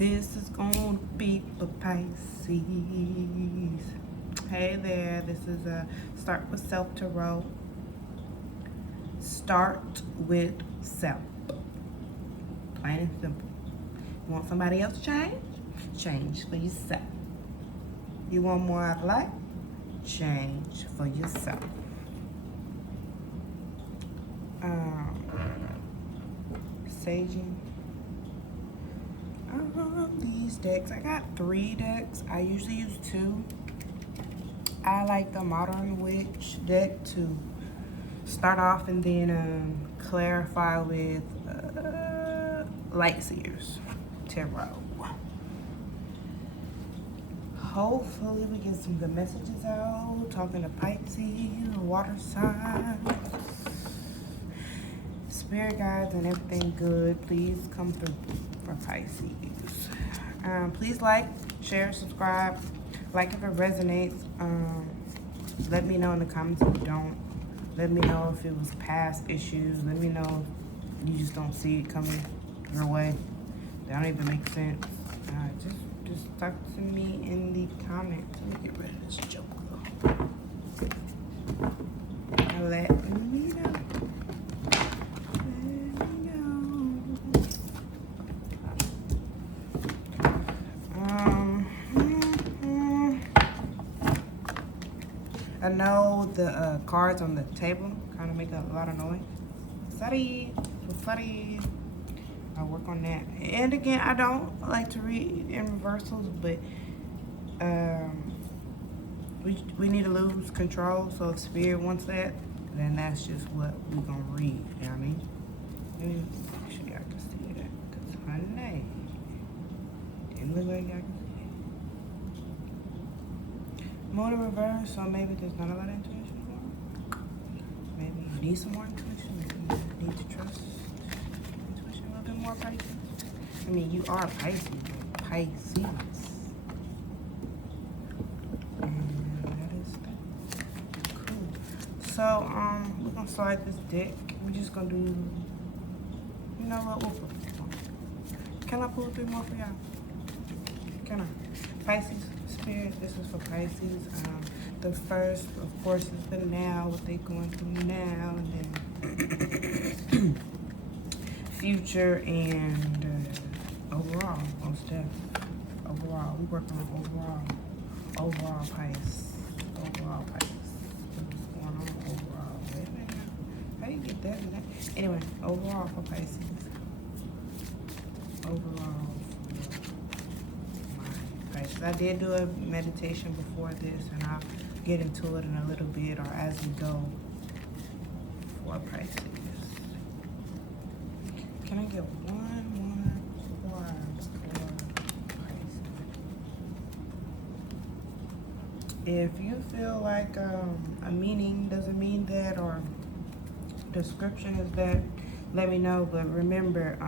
This is gonna be for Pisces. Hey there, this is a Start with Self Tarot. Start with self. Plain and simple. You want somebody else to change? Change for yourself. You want more out of life? Change for yourself. Saging. These decks, I got 3 decks. I usually use 2. I like the Modern Witch deck to start off and then clarify with Light Seers Tarot. Hopefully we get some good messages out. Talking to Pisces, water signs, spirit guides, and everything good. Please come through for Pisces. Please like, share, subscribe. Like if it resonates. Let me know in the comments if you don't. Let me know if it was past issues. Let me know if you just don't see it coming your way. They don't even make sense. Just talk to me in the comments. Let me get rid of this joke though. Let me know. I know the cards on the table kind of make a lot of noise. Sorry. I'll work on that. And again, I don't like to read in reversals, but we need to lose control. So if Spirit wants that, then that's just what we're going to read. You know what I mean? Make sure y'all can see that. Because, honey, didn't look like y'all can see it. Moon in reverse, so maybe there's not a lot of intuition for it. Maybe you need some more intuition. Maybe you need to trust intuition a little bit more, Pisces. I mean, you are Pisces, but Pisces. And that is that. Cool. So, we're going to slide this deck. We're just going to do, you know what, we'll put 3 more. Can I pull 3 more for y'all? Can I? Pisces, Spirit, this is for Pisces. The first, of course, is the now, what they're going through now, and then future and overall, most definitely. Overall, we working on overall Pisces. Overall Pisces. What's going on overall? Wait a minute. How do you get that in that? Anyway, overall for Pisces. Overall. I did do a meditation before this, and I'll get into it in a little bit or as we go for Pisces. Can I get one more for Pisces? If you feel like a meaning doesn't mean that or description is that, let me know. But remember,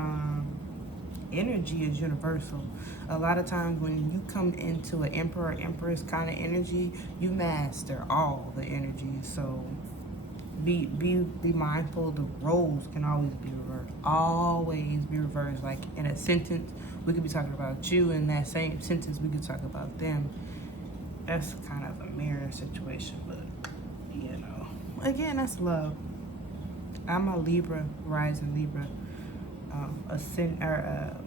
energy is universal. A lot of times when you come into an emperor, empress kind of energy, you master all the energy. So be mindful. The roles can always be reversed. Always be reversed. Like in a sentence, we could be talking about you. In that same sentence, we could talk about them. That's kind of a mirror situation, but you know, again, that's love. I'm a Libra, rising Libra.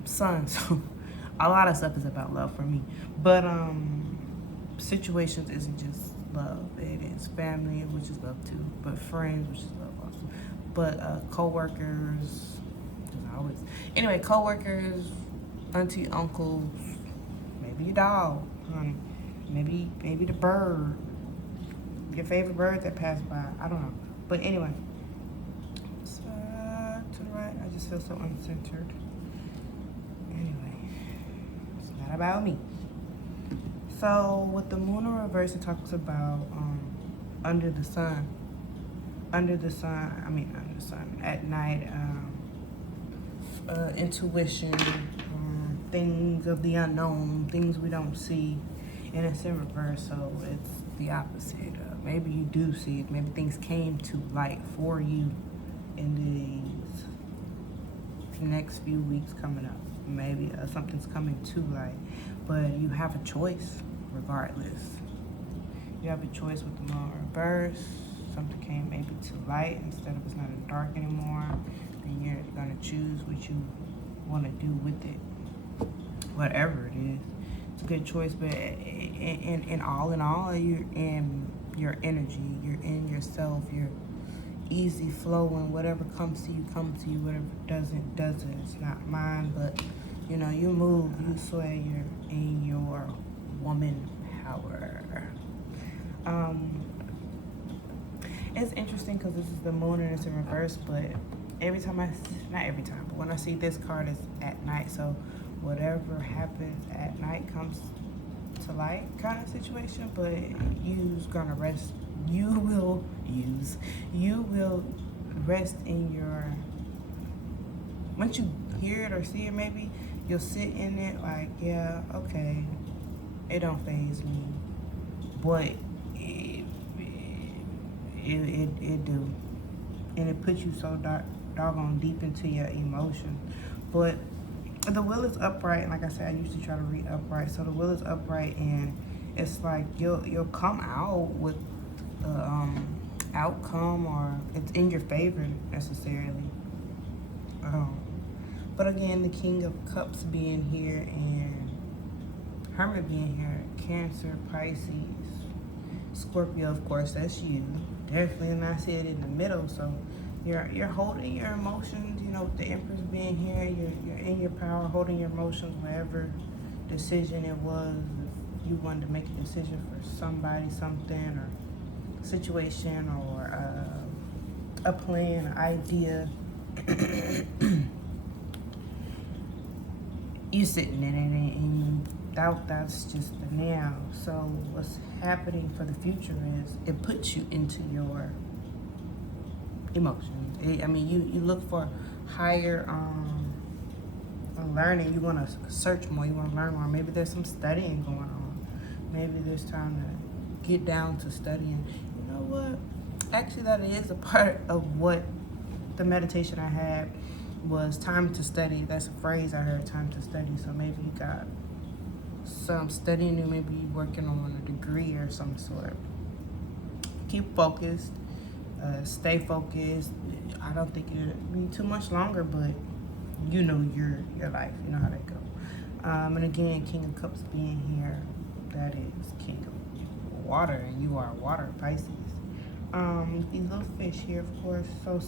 Sun, so a lot of stuff is about love for me, but situations isn't just love. It is family, which is love too, but friends, which is love also, but co-workers, always. Anyway, co-workers, auntie, uncles, maybe your dog, maybe the bird, your favorite bird that passed by, I don't know, but anyway. To the right, I just feel so uncentered. Anyway, it's not about me. So with the moon in reverse, it talks about under the sun, at night, intuition, things of the unknown, things we don't see, and it's in reverse, so it's the opposite. Maybe you do see it. Maybe things came to light for you in the next few weeks coming up. maybe something's coming to light, but you have a choice regardless. You have a choice with the moon reverse. Something came maybe to light instead of it's not in the dark anymore. And you're gonna choose what you want to do with it, whatever it is. It's a good choice, but in all, you're in your energy. You're in yourself. You're easy flowing. Whatever comes to you, comes to you. Whatever doesn't. It's not mine, but you know, you move, you sway. You're in your woman power. It's interesting because this is the moon and it's in reverse, but every time not every time, but when I see this card, it's at night. So whatever happens at night comes to light kind of situation, but you's gonna rest. You will rest in your, once you hear it or see it, maybe you'll sit in it like, yeah, okay, it don't faze me, but it do, and it puts you so doggone deep into your emotion. But the wheel is upright, and like I said, I used to try to read upright, so the wheel is upright, and it's like you'll come out with outcome, or it's in your favor necessarily. But again, the King of Cups being here and Hermit being here, Cancer, Pisces, Scorpio, of course, that's you. Definitely, and I see it in the middle, so you're holding your emotions, you know, with the Empress being here, you're in your power, holding your emotions, whatever decision it was. If you wanted to make a decision for somebody, something, or situation, or a plan, an idea, you're sitting in it, and that's just the now. So what's happening for the future is it puts you into your emotions. I mean, you look for higher learning. You want to search more. You want to learn more. Maybe there's some studying going on. Maybe there's time to get down to studying. You know what? Actually, that is a part of what the meditation I had was time to study. That's a phrase I heard, time to study. So maybe you got some studying, and maybe working on a degree or some sort. Keep focused, stay focused. I don't think it'll be too much longer, but you know your life, you know how that go. And again, King of Cups being here, that is King of Water, and you are water, Pisces. These little fish here, of course, so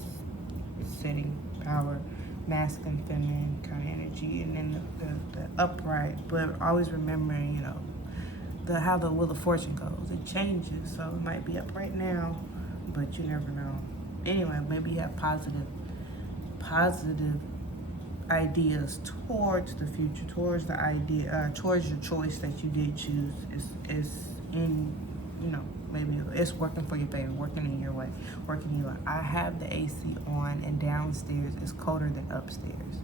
sitting power, masculine, feminine kind of energy, and then the upright, but always remembering, you know, how the Wheel of Fortune goes. It changes, so it might be up right now, but you never know. Anyway, maybe you have positive ideas towards the future, towards the idea, towards your choice that you did choose is in, you know, maybe it's working for your favor, working in your way, working in your way. I have the AC on, and downstairs is colder than upstairs,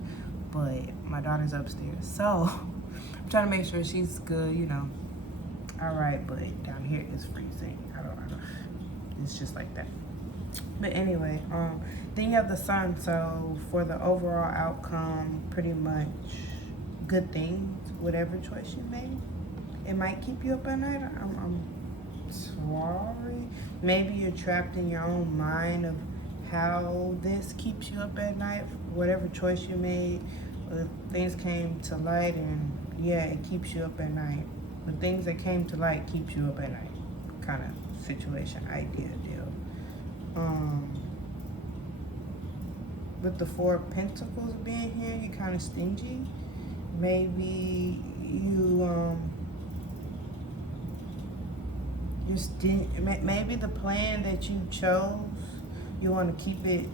but my daughter's upstairs, so I'm trying to make sure she's good, you know. All right, but down here it's freezing. I don't know. It's just like that. But anyway, then you have the Sun. So for the overall outcome, pretty much good things. Whatever choice you made, it might keep you up at night. I'm sorry. Maybe you're trapped in your own mind of how this keeps you up at night. Whatever choice you made, things came to light, and yeah, it keeps you up at night. The things that came to light keeps you up at night, kind of situation, idea, deal. With the Four of Pentacles being here, you're kind of stingy. Maybe maybe the plan that you chose, you want to keep it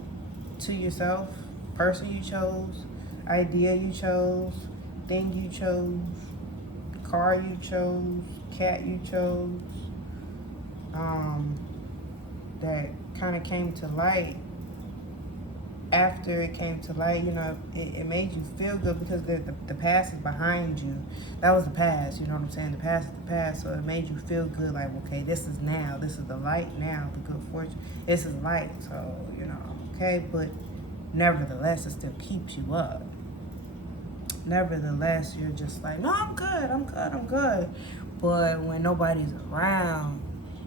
to yourself. Person you chose, idea you chose, thing you chose, car you chose, cat you chose, that kind of came to light. After it came to light, you know, it made you feel good because the past is behind you. That was the past, you know what I'm saying? The past is the past, so it made you feel good, like, okay, this is now. This is the light now, the good fortune. This is light, so, you know, okay, but nevertheless, it still keeps you up. nevertheless, you're just like, no, I'm good, I'm good, I'm good. But when nobody's around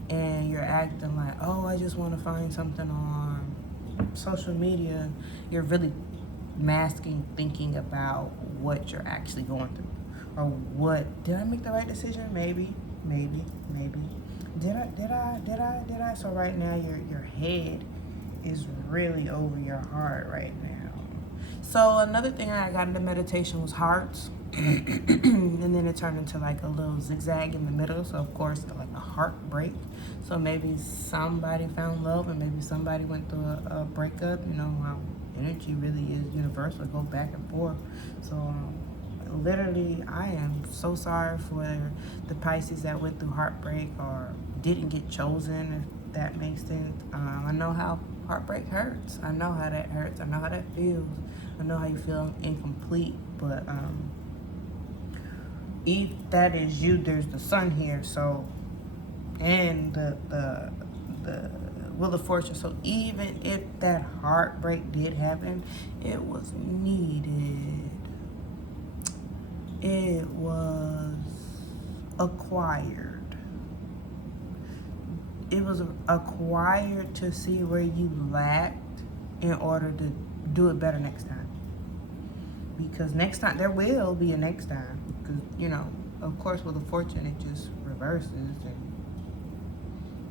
and you're acting like, oh, I just want to find something on social media, you're really masking thinking about what you're actually going through. Or what, did I make the right decision? Maybe. Did I? So right now your head is really over your heart right now. So another thing I got into meditation was hearts. And then it turned into like a little zigzag in the middle. So of course, like a heartbreak. So maybe somebody found love and maybe somebody went through a breakup. You know how energy really is universal, go back and forth. So literally, I am so sorry for the Pisces that went through heartbreak or didn't get chosen, if that makes sense. I know how heartbreak hurts. I know how that hurts. I know how that feels. I know how you feel incomplete. But if that is you, there's the sun here. So, and the Wheel of Fortune. So even if that heartbreak did happen, it was needed. It was acquired. It was acquired to see where you lacked in order to do it better next time. Because next time, there will be a next time. Because, you know, of course, with the fortune, it just reverses. And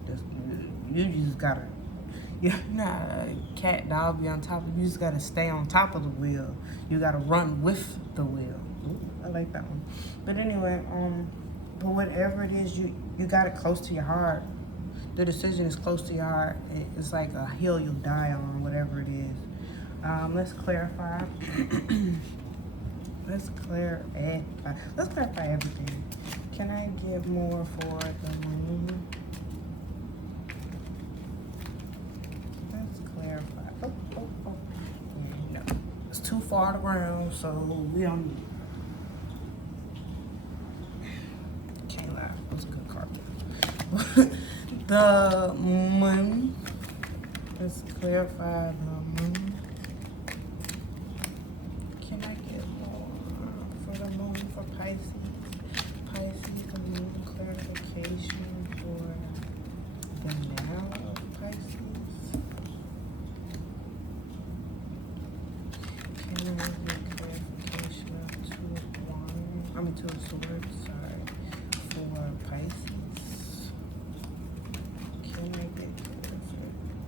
just, you just gotta, you're not a cat, dog, be on top of you. You just gotta stay on top of the wheel. You gotta run with the wheel. Ooh, I like that one. But anyway, but whatever it is, you got it close to your heart. The decision is close to your heart. It's like a hill you'll die on, whatever it is. Let's clarify. Let's clarify everything. Can I get more for the moon? Let's clarify. Oh. Yeah, no. It's too far to ground, so we don't need it. Can't lie. It was a good card. The moon. Let's clarify the moon. Can I get more for the moon for Pisces? Pisces, the moon clarification for the now of Pisces. Can I get clarification of Two of Swords, sorry, for Pisces? Can I get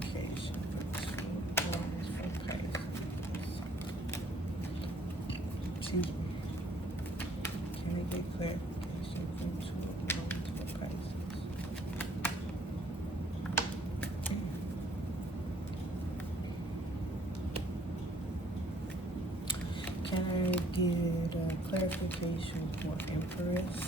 clarification for 2 of Wands for Pisces? Excuse me. Can I get clarification from 2 of Wands for Pisces? Can I get clarification for Empress?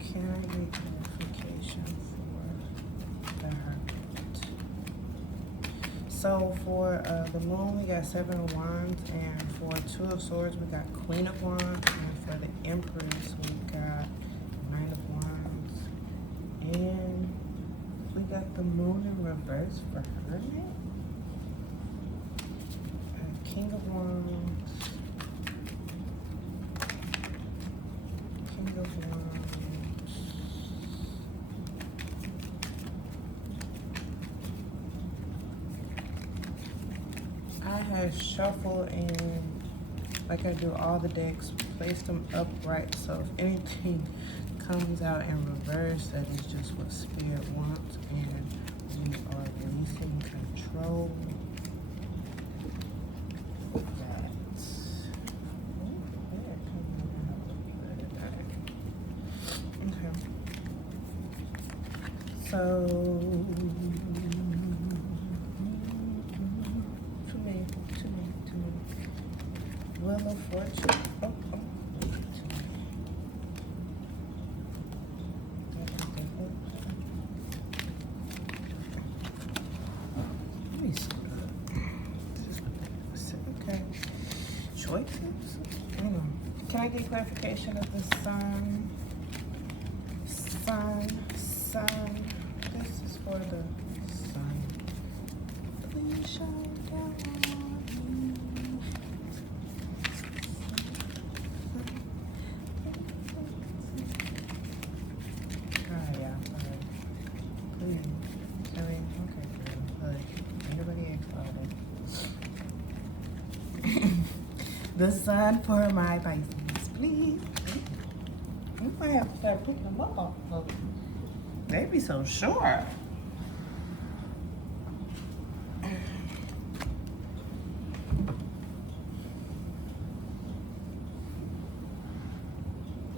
Can I get clarification for the Hermit? So for the moon, we got 7 of Wands, and for 2 of Swords, we got Queen of Wands, and for the Empress, we got 9 of Wands, and we got the moon in reverse for Hermit. King of Wands, King of Wands. I had shuffled and, like I do all the decks, place them upright. So if anything comes out in reverse, that is just what Spirit wants, and we are releasing control. So, too many. Wheel of Fortune. Oh. Let me see. Okay. Choices? I don't know. Can I get clarification of the sun? Sun. This is for the sun. Please show The sun for my Pisces, please. You might have to start picking them up. They be so short.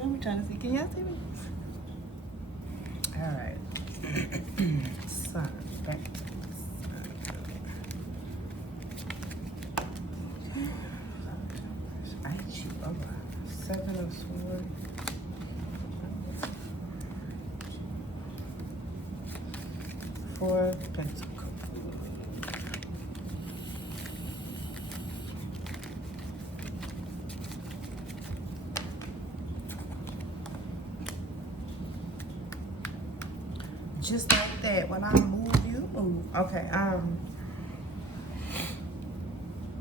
I'm trying to see. Can y'all see me? All right. Sun. Back. Seven of Swords. Four of Pentacles. Just like that. When I move, you move. Okay.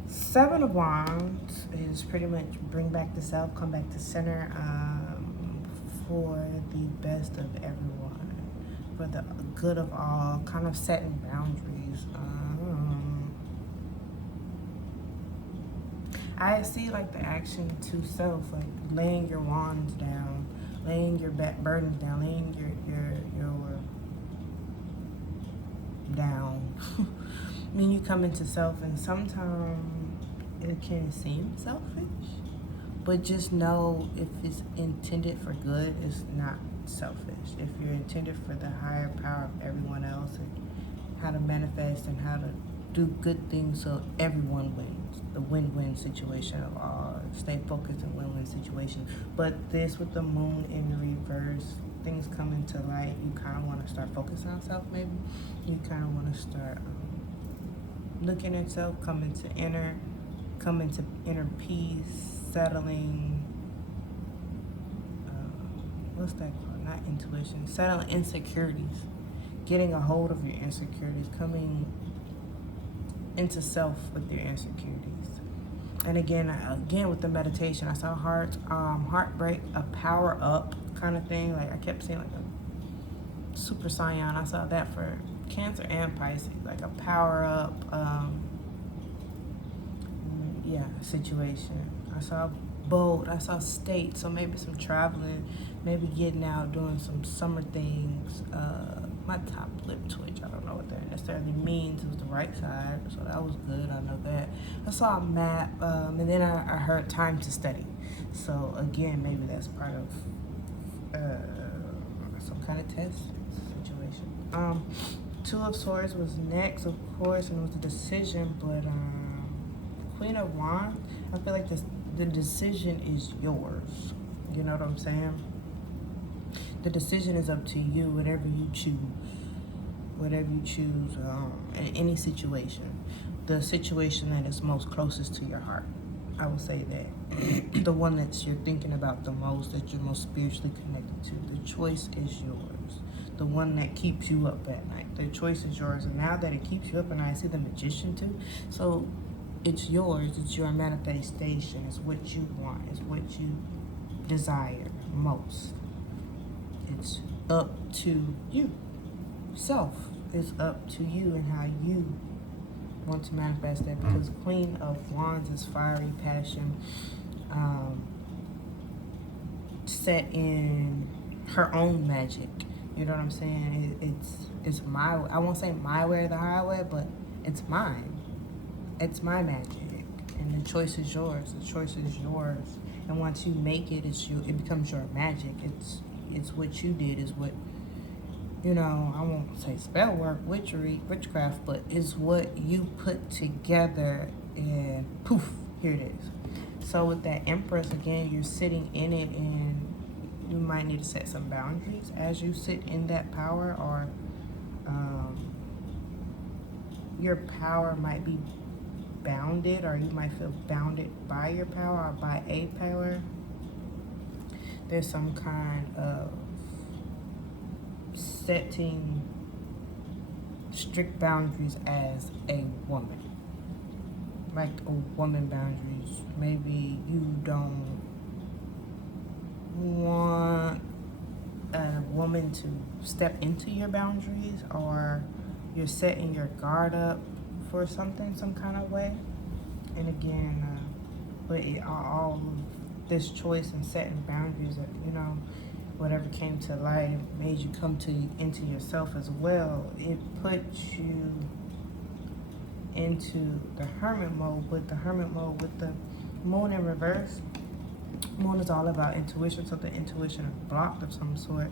Seven of Wands is pretty much bring back the self, come back to center, for the best of everyone, for the good of all, kind of setting boundaries. I see like the action to self, like laying your wands down, laying your burdens down, laying your down. Then you come into self, and sometimes it can seem selfish, but just know if it's intended for good, it's not selfish. If you're intended for the higher power of everyone else and how to manifest and how to do good things so everyone wins, the win-win situation of all, stay focused in win-win situation. But this with the moon in reverse, things come into light, you kind of want to start focusing on self. Maybe you kind of want to start looking at self, come into inner peace, settling, what's that called? Not intuition, settling insecurities, getting a hold of your insecurities, coming into self with your insecurities. And again with the meditation, I saw heartbreak, a power up kind of thing. Like I kept seeing like a super saiyan. I saw that for Cancer and Pisces, like a power up, situation. I saw boat, I saw state, so maybe some traveling, maybe getting out, doing some summer things. My top lip twitch, I don't know what that necessarily means. It was the right side, so that was good, I know that. I saw a map, and then I heard time to study. So again, maybe that's part of some kind of test situation. Two of Swords was next, of course, and it was a decision, but Queen of Wands, I feel like the decision is yours. You know what I'm saying? The decision is up to you, whatever you choose. Whatever you choose, in any situation. The situation that is most closest to your heart. I would say that. The one that you're thinking about the most, that you're most spiritually connected to. The choice is yours. The one that keeps you up at night. The choice is yours. And now that it keeps you up at night, I see the Magician too. So it's yours. It's your manifestation. It's what you want. It's what you desire most. It's up to you. Self. It's up to you and how you want to manifest that, because Queen of Wands is fiery passion, set in her own magic. You know what I'm saying? It's my, I won't say my way or the highway, but it's mine. It's my magic, and the choice is yours. The choice is yours, and once you make it, it becomes your magic. It's what you did, is what, you know, I won't say spell work, witchcraft, but it's what you put together, and poof, here it is. So with that Empress, again, you're sitting in it, and you might need to set some boundaries as you sit in that power, or your power might be bounded, or you might feel bounded by your power or by a power. There's some kind of setting strict boundaries as a woman. like a woman boundaries. Maybe you don't want a woman to step into your boundaries, or you're setting your guard up for something, some kind of way. And again, but all of this choice and setting boundaries, you know, whatever came to light made you come into yourself as well. It puts you into the hermit mode. With the hermit mode, with the moon in reverse, moon is all about intuition. So the intuition is blocked of some sort,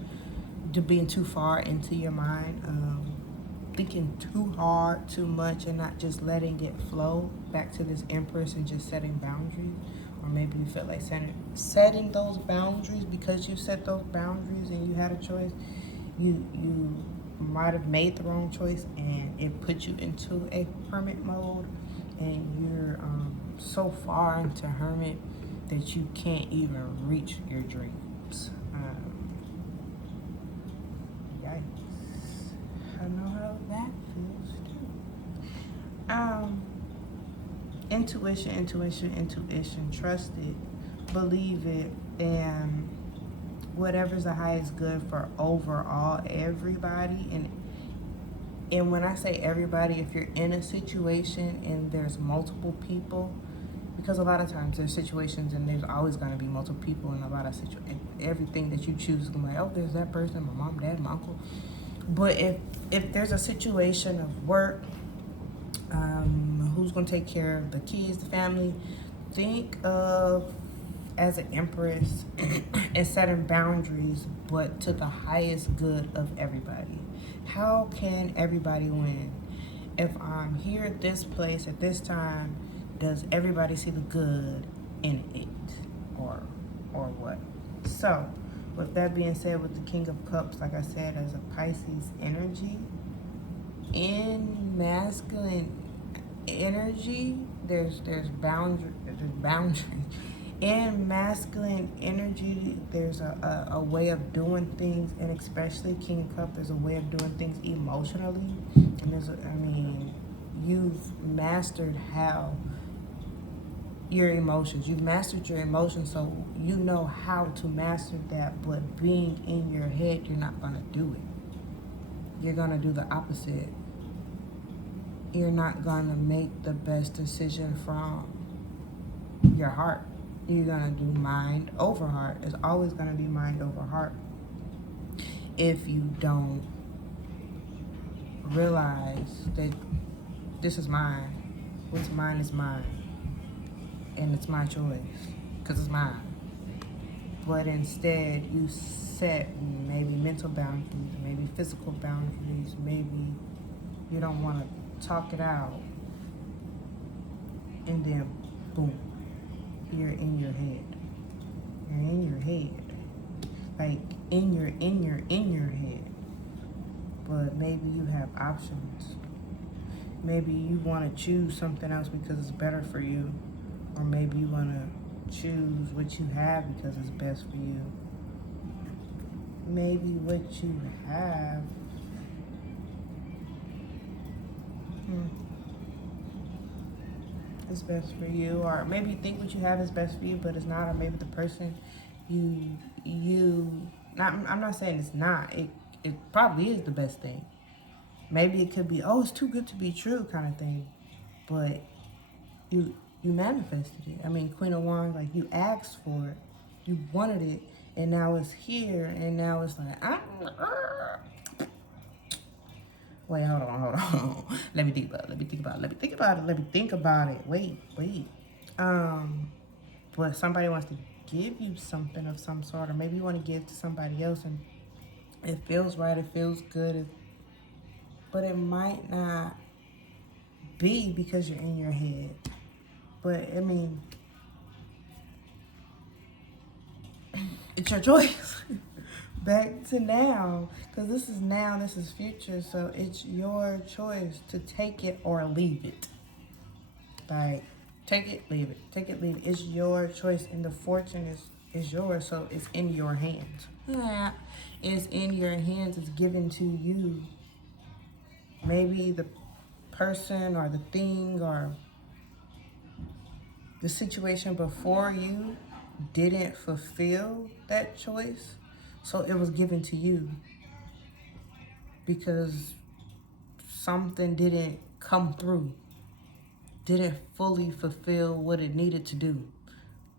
to being too far into your mind, thinking too hard, too much, and not just letting it flow back to this Empress and just setting boundaries. Or maybe you feel like setting those boundaries because you set those boundaries and you had a choice. You might have made the wrong choice and it put you into a hermit mode, and you're so far into hermit that you can't even reach your dreams. Yikes. I know how that feels too. Intuition. Trust it, believe it, and whatever's the highest good for overall everybody. And when I say everybody, if you're in a situation and there's multiple people, because a lot of times there's situations and there's always going to be multiple people in a lot of situations. Everything that you choose is going to be like, oh, there's that person, my mom, dad, my uncle. But if there's a situation of work, who's going to take care of the kids, the family, think of as an Empress and setting boundaries, but to the highest good of everybody. How can everybody win? If I'm here at this place at this time, does everybody see the good in it, or what? So, with that being said, with the King of Cups, like I said, as a Pisces energy, in masculine energy, there's boundaries. In masculine energy, there's a way of doing things, and especially King of Cups, there's a way of doing things emotionally. And you've mastered your emotions. You've mastered your emotions, so you know how to master that. But being in your head, you're not gonna do it. You're gonna do the opposite. You're not gonna make the best decision from your heart. You're gonna do mind over heart. It's always gonna be mind over heart. If you don't realize that this is mine, what's mine is mine, and it's my choice because it's mine. But instead, you set maybe mental boundaries, maybe physical boundaries, maybe you don't want to talk it out, and then boom, you're in your head. You're in your head. Like in your head. But maybe you have options. Maybe you want to choose something else because it's better for you. Or maybe you want to choose what you have because it's best for you. Maybe what you have is best for you, or maybe you think what you have is best for you, but it's not, or maybe the person I'm not saying it's not. It probably is the best thing. Maybe it could be, oh, it's too good to be true kind of thing, but you manifested it. I mean, Queen of Wands, like you asked for it, you wanted it, and now it's here, and now it's like, wait, hold on. Let me think about it. Wait. But somebody wants to give you something of some sort, or maybe you want to give to somebody else, and it feels right, it feels good, but it might not be because you're in your head. But I mean, it's your choice. Back to now, because this is now, this is future, so it's your choice to take it or leave it. Like, take it, leave it. Take it, leave it. It's your choice, and the fortune is yours, so it's in your hands. Yeah, it's in your hands. It's given to you. Maybe the person or the thing or the situation before you didn't fulfill that choice, so it was given to you because something didn't come through, didn't fully fulfill what it needed to do.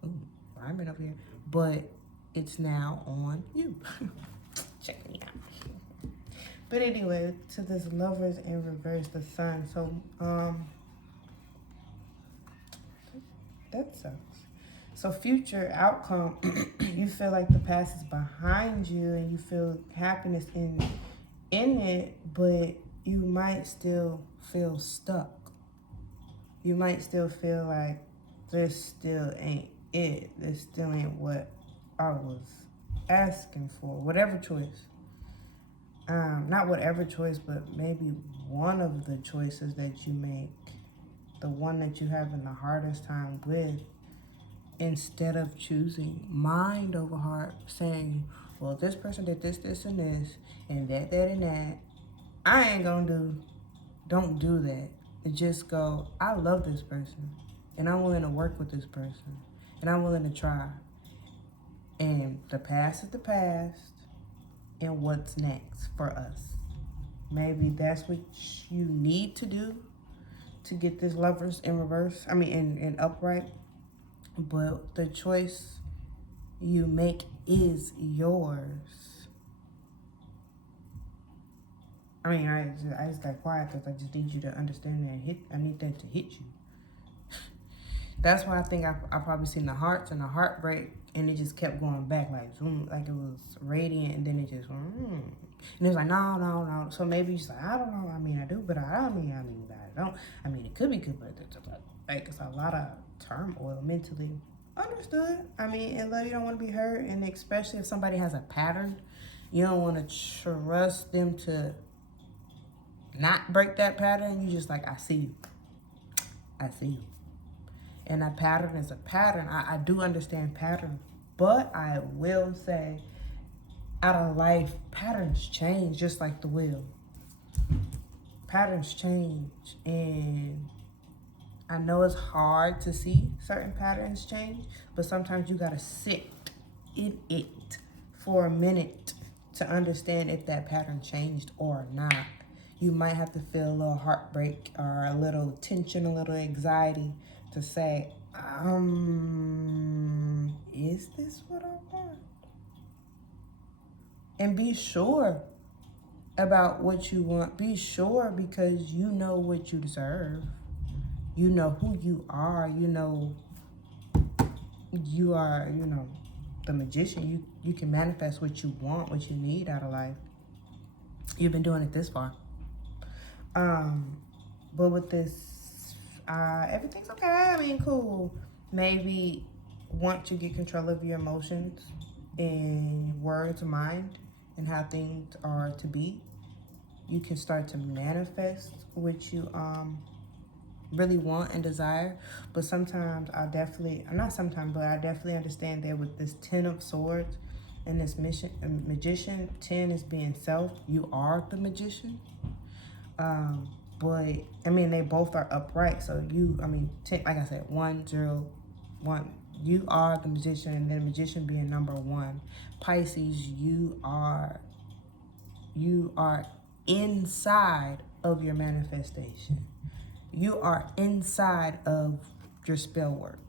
Ooh, rhyming over here. But it's now on you. Check me out. But anyway, to this Lovers in reverse, the Sun. So, that sucks. So future outcome, you feel like the past is behind you and you feel happiness in it, but you might still feel stuck. You might still feel like this still ain't it. This still ain't what I was asking for. Whatever choice. Not whatever choice, but maybe one of the choices that you make, the one that you having the hardest time with, instead of choosing mind over heart, saying, well, this person did this, this, and this, and that, and that, I ain't gonna don't do that. Just go, I love this person, and I'm willing to work with this person, and I'm willing to try. And the past is the past, and what's next for us? Maybe that's what you need to do to get this Lovers in reverse, in upright. But the choice you make is yours. I just got quiet because I just need you to understand that I need that to hit you. That's why I think I probably seen the hearts and the heartbreak, and it just kept going back like zoom, like it was radiant, and then it just and it was like no. So maybe you're like, I don't know. I do, but I don't. It could be good, but it's a lot of turmoil mentally. Understood. In love, you don't want to be hurt, and especially if somebody has a pattern, you don't want to trust them to not break that pattern. You just like, I see you. And a pattern is a pattern. I do understand patterns, but I will say, out of life, patterns change just like the wheel. Patterns change, and I know it's hard to see certain patterns change, but sometimes you gotta sit in it for a minute to understand if that pattern changed or not. You might have to feel a little heartbreak or a little tension, a little anxiety to say, is this what I want? And be sure about what you want. Be sure, because you know what you deserve. You know who you are. You are, the magician. You can manifest what you want, what you need out of life. You've been doing it this far. But with this, everything's okay. Cool. Maybe once you get control of your emotions and words, mind, and how things are to be, you can start to manifest what you really want and desire. But sometimes I definitely understand that with this 10 of Swords and this magician, 10 is being self. You are the magician. But they both are upright. So 10, like I said, 1, 0, 1. You are the magician, and then the magician being number 1. Pisces, you are inside of your manifestation. You are inside of your spell work.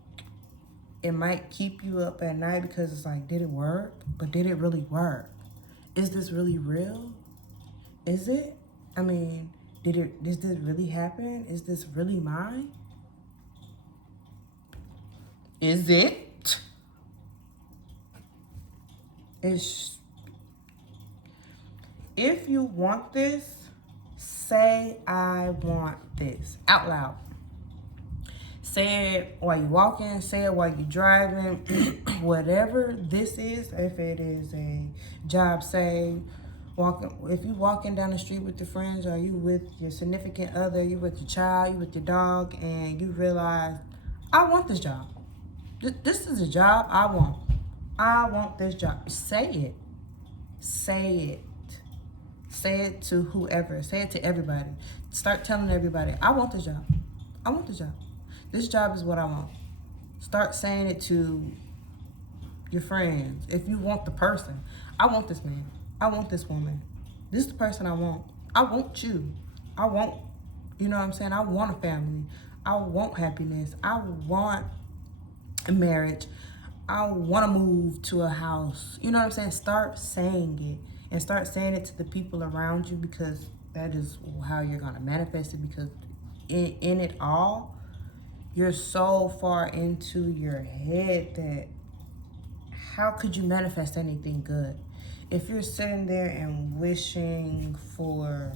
It might keep you up at night because it's like, did it work? But did it really work? Is this really real? Is it? Does this really happen? Is this really mine? Is it? If you want this, say, I want this out loud. Say it while you're walking, say it while you're driving, whatever this is. If it is a job, say, if you're walking down the street with your friends, or you with your significant other, you with your child, you with your dog, and you realize, I want this job. This is a job I want. I want this job. Say it. Say it. Say it to whoever. Say it to everybody. Start telling everybody, I want this job. I want this job. This job is what I want. Start saying it to your friends. If you want the person, I want this man, I want this woman, this is the person I want you, I want, you know what I'm saying, I want a family, I want happiness, I want a marriage, I want to move to a house, you know what I'm saying. Start saying it, and start saying it to the people around you, because that is how you're going to manifest it. Because in it all, you're so far into your head that how could you manifest anything good? If you're sitting there and wishing for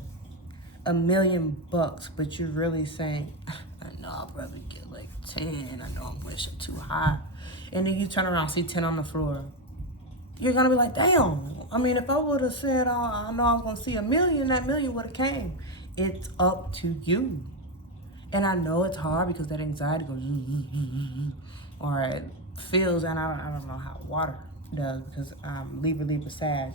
$1 million, but you're really saying, I know I'll probably get like 10. I know I'm wishing too high. And then you turn around, see 10 on the floor. You're going to be like, damn. I mean, if I would have said, I know I was going to see $1 million, that million would have came. It's up to you. And I know it's hard because that anxiety goes, or it feels, and I don't know how water does, because I'm Libra Sag.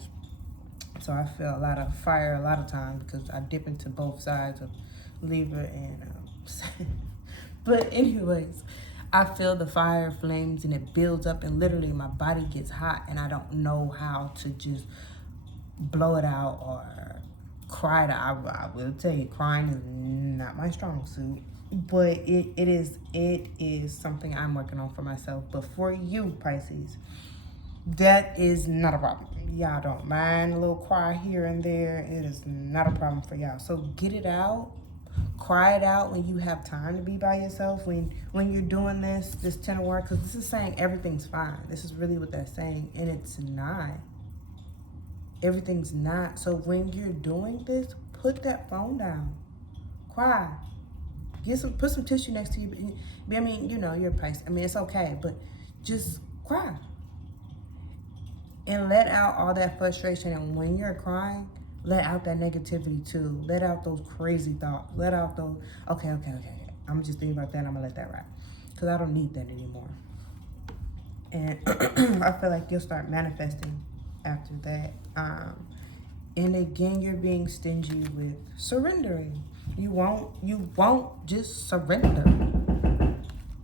So I feel a lot of fire a lot of times because I dip into both sides of Libra and but anyways, I feel the fire flames and it builds up, and literally my body gets hot, and I don't know how to just blow it out or cry. I will tell you, crying is not my strong suit, but it is something I'm working on for myself. But for you, Pisces, that is not a problem. Y'all don't mind a little cry here and there. It is not a problem for y'all. So get it out. Cry it out when you have time to be by yourself. When you're doing this 10 of Wands, because this is saying everything's fine. This is really what that's saying, and it's not. Everything's not. So when you're doing this, put that phone down. Cry. Put some tissue next to you. I mean, you know, you're a Pisces. I mean, it's okay, but just cry. And let out all that frustration. And when you're crying, let out that negativity too. Let out those crazy thoughts. Let out those, okay. I'm just thinking about that, and I'm going to let that ride. Because I don't need that anymore. And I feel like you'll start manifesting after that. And again, you're being stingy with surrendering. You won't just surrender.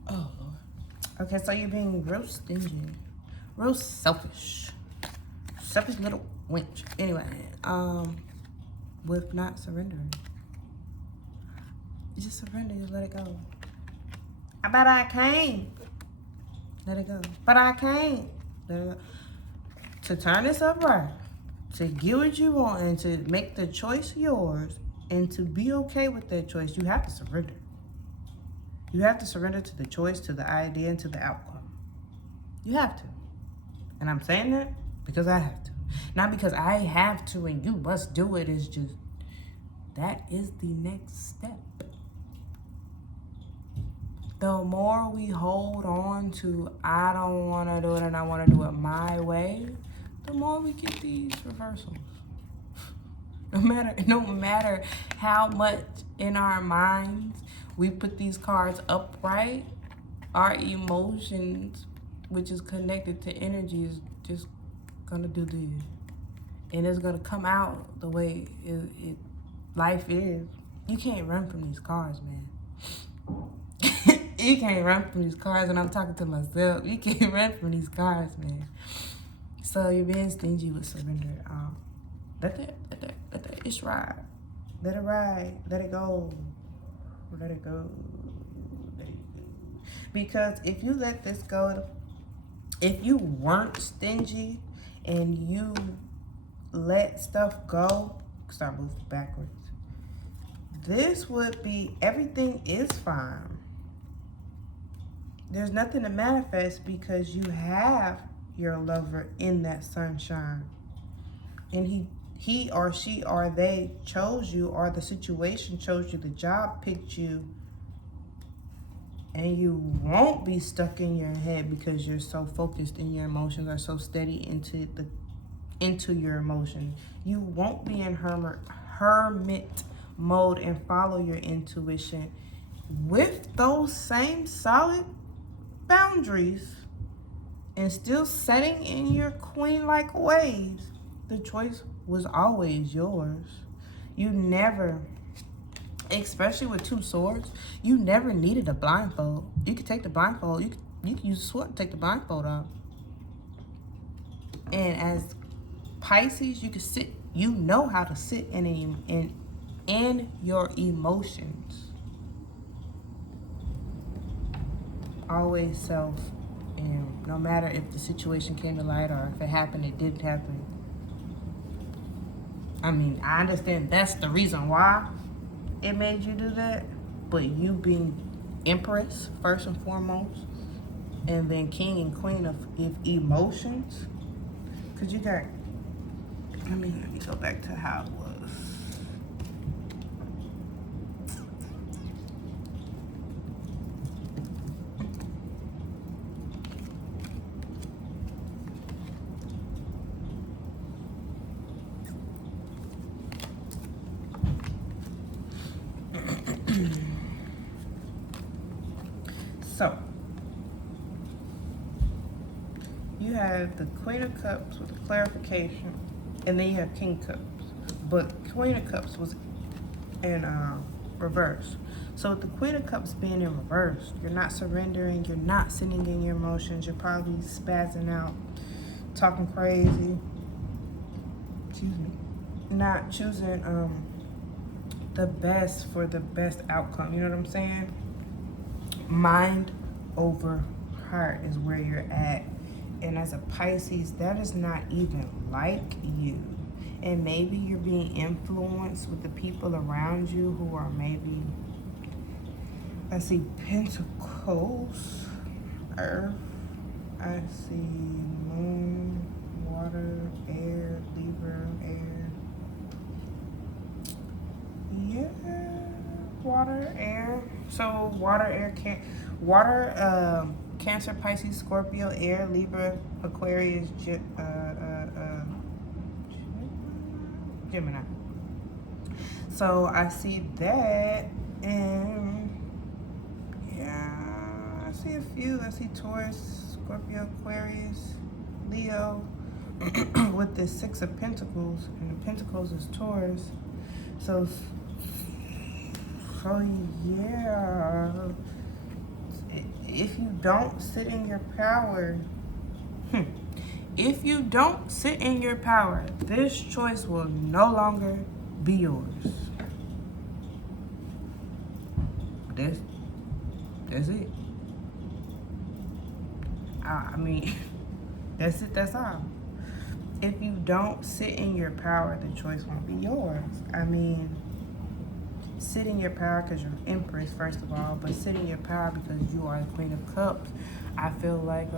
Oh, Lord. Okay, so you're being real stingy. Real selfish. Selfish little wench. Anyway, with not surrendering. You just surrender, just let it go. But I can't. Let it go. But I can't. Let it go. To turn this up right, to get what you want, and to make the choice yours, and to be okay with that choice, you have to surrender. You have to surrender to the choice, to the idea, and to the outcome. You have to. And I'm saying that because I have to. Not because I have to and you must do it. It's just, that is the next step. The more we hold on to, I don't want to do it and I want to do it my way, the more we get these reversals. No matter how much in our minds we put these cards upright, our emotions, which is connected to energy, is just gonna do this. And it's gonna come out the way life is. You can't run from these cards, man. You can't run from these cards, and I'm talking to myself. You can't run from these cards, man. So you're being stingy with surrender. Let that ish ride. Let it ride. Let it go. Let it go. Let it go. Because if you let this go, if you weren't stingy and you let stuff go, start moving backwards. This would be, everything is fine. There's nothing to manifest because you have your lover in that sunshine. And he or she or they chose you, or the situation chose you, the job picked you. And you won't be stuck in your head because you're so focused and your emotions are so steady into your emotion. You won't be in hermit mode and follow your intuition with those same solid boundaries and still setting in your queen-like ways. The choice was always yours. You never, especially with 2 swords, you never needed a blindfold. You could take the blindfold. You can use a sword to take the blindfold off. And as Pisces, you can sit, you know how to sit in your emotions. Always self, and no matter if the situation came to light or if it happened, it didn't happen. I mean, I understand that's the reason why it made you do that, but you being Empress first and foremost, and then King and Queen of emotions, because you got, let me go back to how it was. So, you have the Queen of Cups with the clarification, and then you have King Cups. But Queen of Cups was in reverse. So with the Queen of Cups being in reverse, you're not surrendering, you're not sitting in your emotions, you're probably spazzing out, talking crazy. Excuse me. Not choosing the best for the best outcome. You know what I'm saying? Mind over heart is where you're at. And as a Pisces, that is not even like you. And maybe you're being influenced with the people around you who are maybe, I see Pentacles, Earth, I see Moon, Water, Air, Libra, Air. Yeah, water, air. So water, air, Cancer, Pisces, Scorpio, Air, Libra, Aquarius, Gemini. So I see that, and yeah, I see a few. I see Taurus, Scorpio, Aquarius, Leo, with the Six of Pentacles, and the Pentacles is Taurus. So yeah, if you don't sit in your power, if you don't sit in your power, this choice will no longer be yours. That's it. I mean, that's it, that's all. If you don't sit in your power, the choice won't be yours. I mean, sit in your power because you're Empress, first of all, but sit in your power because you are the Queen of Cups. I feel like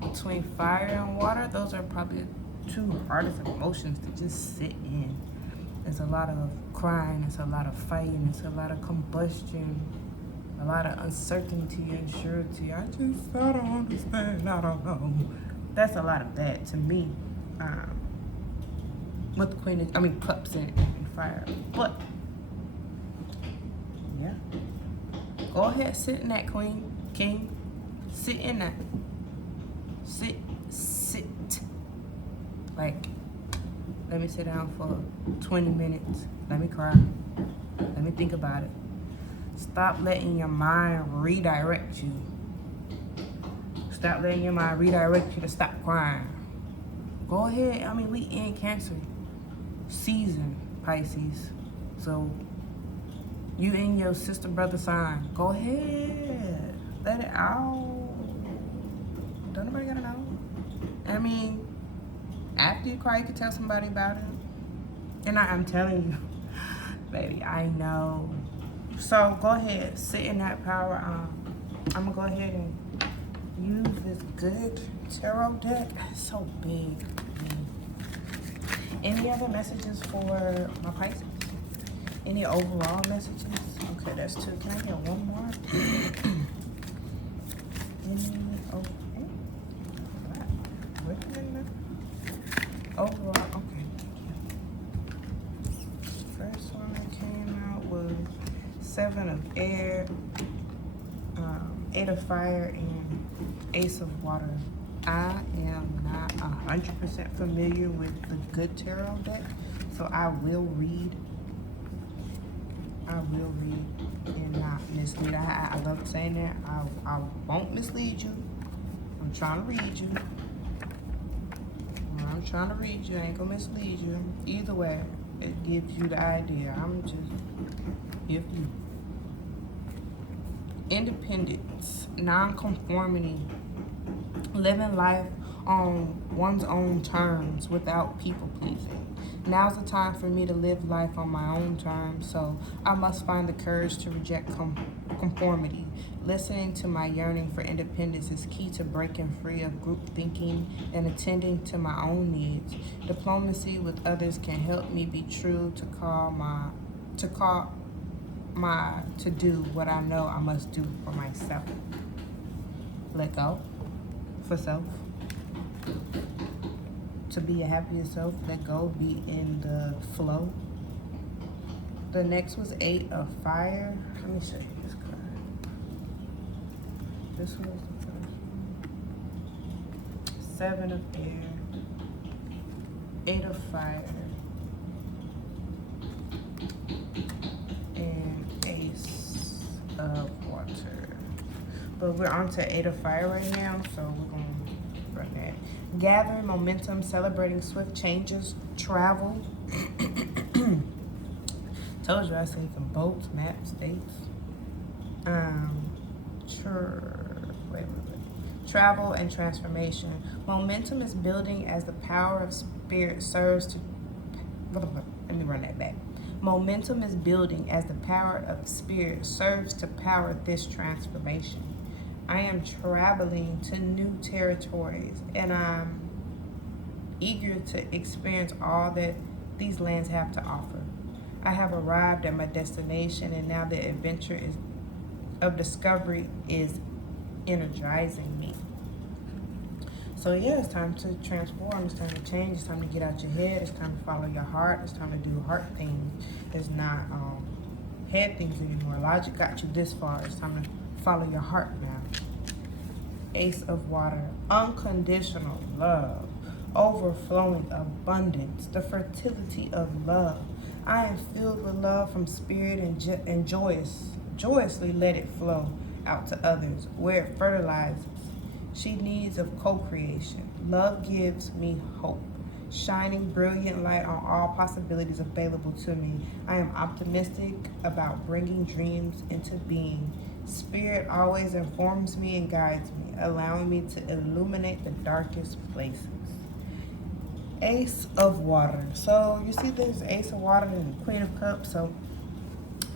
between fire and water, those are probably the two hardest emotions to just sit in. There's a lot of crying, it's a lot of fighting, it's a lot of combustion, a lot of uncertainty and surety. I don't understand, I don't know. That's a lot of that to me. With the Queen of, Cups and fire. But yeah, go ahead, sit in that, Queen, King. Sit in that. Sit. Like, let me sit down for 20 minutes. Let me cry. Let me think about it. Stop letting your mind redirect you. Stop letting your mind redirect you to stop crying. Go ahead. We in Cancer season, Pisces. So, you in your sister, brother sign. Go ahead. Let it out. Don't nobody gotta know. After you cry, you can tell somebody about it. And I'm telling you, baby, I know. So go ahead, sit in that power. I'm gonna go ahead and use this good tarot deck. It's so big. Any other messages for my Pisces? Any overall messages? Okay, that's two. Can I get one more? Overall, okay. First one that came out was Seven of Air, Eight of Fire, and Ace of Water. I am not 100% familiar with the good tarot deck, so I will read and not mislead. I love saying that. I won't mislead you. I'm trying to read you. I'm trying to read you. I ain't gonna mislead you. Either way, it gives you the idea. I'm just, if you. Independence, non-conformity, living life on one's own terms without people pleasing. Now's the time for me to live life on my own terms, so I must find the courage to reject conformity. Listening to my yearning for independence is key to breaking free of group thinking and attending to my own needs. Diplomacy with others can help me be true to do what I know I must do for myself. Let go for self. To be a happier self, let go, be in the flow. The next was 8 of Fire. Let me show you this card. This was the first one. 7 of Air. 8 of Fire. And Ace of Water. But we're on to 8 of Fire right now, so we're going to run that. Gathering momentum, celebrating swift changes, travel. Told you I say some boats, maps, dates. Travel and transformation. Momentum is building as the power of spirit serves to. Let me run that back. Momentum is building as the power of spirit serves to power this transformation. I am traveling to new territories, and I'm eager to experience all that these lands have to offer. I have arrived at my destination, and now the adventure of discovery is energizing me. So yeah, it's time to transform, it's time to change, it's time to get out your head, it's time to follow your heart, it's time to do heart things. It's not head things anymore. Logic got you this far, it's time to follow your heart now. Ace of Water, unconditional love, overflowing abundance, the fertility of love. I am filled with love from spirit and joyously let it flow out to others where it fertilizes. She needs of co-creation. Love gives me hope, shining brilliant light on all possibilities available to me. I am optimistic about bringing dreams into being. Spirit always informs me and guides me, allowing me to illuminate the darkest places. Ace of Water. So you see there's Ace of Water and Queen of Cups. So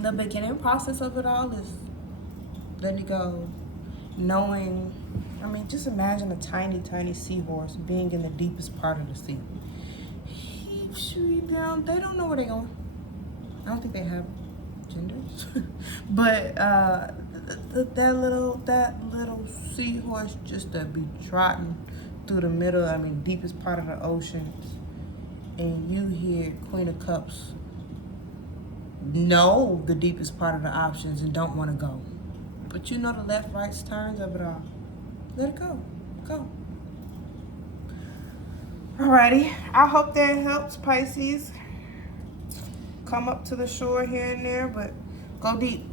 the beginning process of it all is letting it go, knowing, just imagine a tiny, tiny seahorse being in the deepest part of the sea. Heave, shoot down. They don't know where they're going. I don't think they have genders. But that little seahorse just to be trotting through the middle, deepest part of the oceans, and you hear Queen of Cups know the deepest part of the options and don't want to go. But you know the left, right turns of it all. Let it go. Go. Alrighty. I hope that helps, Pisces. Come up to the shore here and there, but go deep.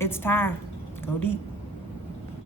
It's time. Go deep.